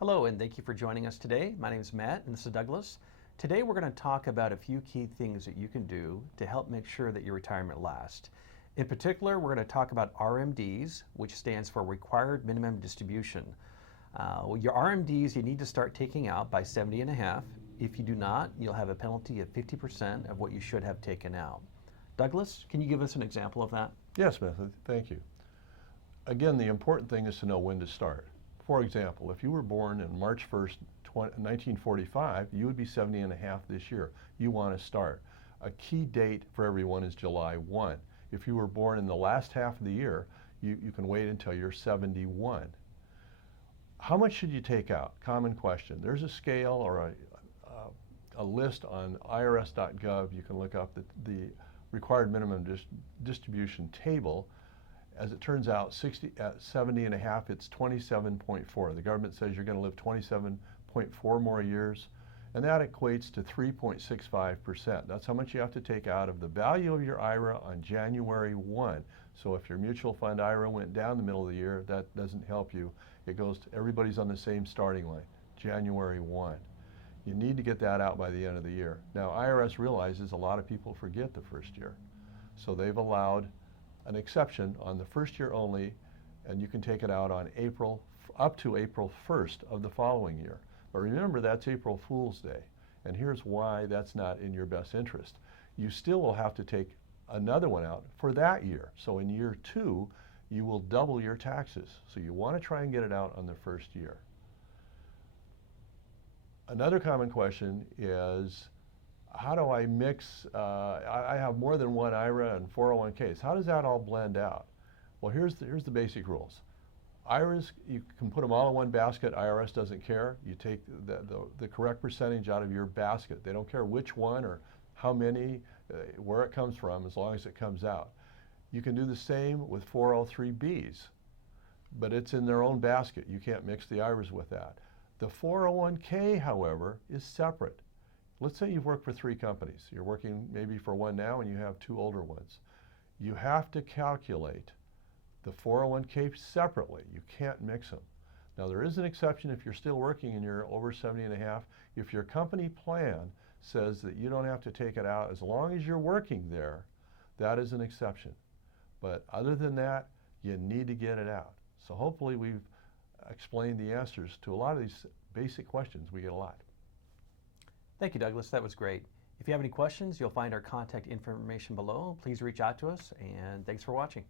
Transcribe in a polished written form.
Hello, and thank you for joining us today. My name is Matt, and this is Douglas. Today we're going to talk about a few key things that you can do to help make sure that your retirement lasts. In particular, we're going to talk about RMDs, which stands for Required Minimum Distribution. Your RMDs you need to start taking out by 70 and a half. If you do not, you'll have a penalty of 50% of what you should have taken out. Douglas, can you give us an example of that? Yes, Smith, thank you. Again, the important thing is to know when to start. For example, if you were born on March 1st, 1945, you would be 70 and a half this year. You want to start. A key date for everyone is July 1. If you were born in the last half of the year, you can wait until you're 71. How much should you take out? Common question. There's a scale or a list on irs.gov. You can look up the required minimum distribution table. As it turns out, at 70 and a half, it's 27.4. The government says you're going to live 27.4 more years, and that equates to 3.65%. That's how much you have to take out of the value of your IRA on January 1. So if your mutual fund IRA went down the middle of the year, that doesn't help you. It goes to everybody's on the same starting line, January 1. You need to get that out by the end of the year. Now, IRS realizes a lot of people forget the first year, so they've allowed an exception on the first year only, and you can take it out on up to April 1st of the following year. But remember, that's April Fool's Day, and here's why that's not in your best interest. You still will have to take another one out for that year. So in year 2, you will double your taxes. So you want to try and get it out on the first year. Another common question is, how do I mix, I have more than one IRA and 401k's. How does that all blend out? Well, here's the basic rules. IRAs, you can put them all in one basket. IRS doesn't care. You take the correct percentage out of your basket. They don't care which one or how many, where it comes from, as long as it comes out. You can do the same with 403b's, but it's in their own basket. You can't mix the IRAs with that. The 401k, however, is separate. Let's say you've worked for 3 companies. You're working maybe for one now and you have 2 older ones. You have to calculate the 401k separately. You can't mix them. Now, there is an exception if you're still working and you're over 70 and a half. If your company plan says that you don't have to take it out as long as you're working there, that is an exception. But other than that, you need to get it out. So hopefully we've explained the answers to a lot of these basic questions we get a lot. Thank you, Douglas. That was great. If you have any questions, you'll find our contact information below. Please reach out to us, and thanks for watching.